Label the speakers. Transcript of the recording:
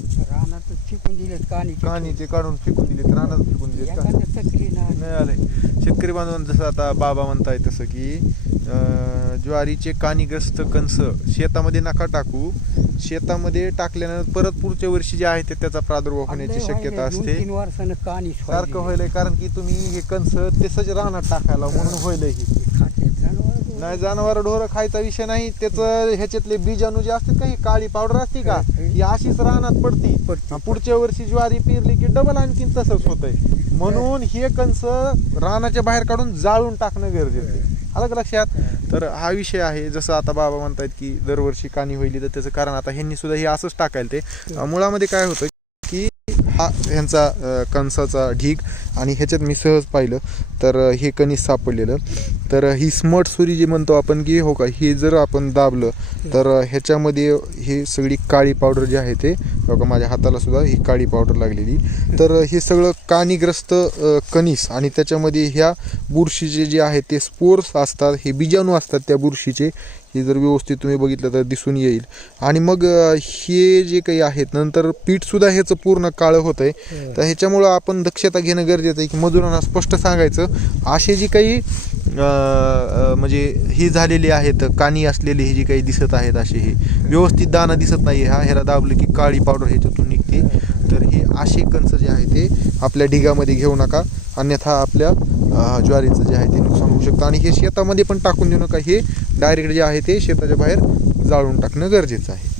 Speaker 1: रानात चिकून दिले कानी
Speaker 2: कानी ते काढून फेकून दिलेत रानात फेकून दिलेत का?
Speaker 1: एखाद्या चकली ना
Speaker 2: नाही आले शेतकरी बांधवांना जसं आता बाबा म्हणताय तसं की अं, ज्वारीचे कानीग्रस्त कंस शेतामध्ये नका टाकू. शेतामध्ये टाकल्यानंतर परत पुढच्या वर्षी जे आहे ते त्याचा प्रादुर्भाव होण्याची शक्यता असते.
Speaker 1: तीन वर्षानं कानी
Speaker 2: सारखं व्हायलंय कारण की तुम्ही हे कंस तसंच रानात टाकायला म्हणून व्हायलंय हे. नाही जनावर ढोरं खायचा विषय नाही. त्याचं ह्याच्यातले बीजाणू जे असतात का ही काळी पावडर असते का ही अशीच रानात पडती.
Speaker 1: पडती.
Speaker 2: पुढच्या वर्षी ज्वारी पेरली की डबल आणखीन तसंच होतंय. म्हणून हे कंस रानाच्या बाहेर काढून जाळून टाकणं गरजेचं आहे. आलं का लक्षात? तर हा विषय आहे. जसं आता बाबा म्हणतात की दरवर्षी कानी होईल तर त्याचं कारण आता ह्यांनी सुद्धा हे असंच टाकायला ते. अं, मुळामध्ये काय होतं की हा ह्यांचा अं, कणसाचा ढीग आणि ह्याच्यात मी सहज पाहिलं. तर अं, हे कणीस सापडलेलं. तर ही स्मट सुरी जी म्हणतो आपण की हो का हे जर आपण दाबलं तर ह्याच्यामध्ये हे सगळी काळी पावडर जी आहे ते हो का माझ्या हाताला सुद्धा ही काळी पावडर लागलेली. तर हे सगळं कानीग्रस्त अं, कणीस आणि त्याच्यामध्ये ह्या बुरशीचे जे आहे ते स्पोर्स असतात हे बीजाणू असतात त्या बुरशीचे हे जर व्यवस्थित तुम्ही बघितलं तर दिसून येईल. आणि मग हे जे काही आहेत नंतर पीठ सुद्धा ह्याचं पूर्ण काळं होत आहे तर ह्याच्यामुळं आपण दक्षता घेणं गरजेचं आहे की मजुरांना स्पष्ट सांगायचं असे जी काही म्हणजे ही झालेली आहेत कानी असलेली ही जी काही दिसत आहेत असे हे. व्यवस्थित दाना दिसत नाही हा ह्याला दाबलं की काळी पावडर ह्याच्यातून निघते. तर हे असे कंच जे आहे ते आपल्या ढिगामध्ये घेऊ नका. अन्यथा आपल्या ज्वारीचं जे आहे ते नुकसान होऊ शकतं. आणि हे शेतामध्ये पण टाकून देऊ नका. हे डायरेक्ट जे आहे ते शेताच्या बाहेर जाळून टाकणं गरजेचं आहे.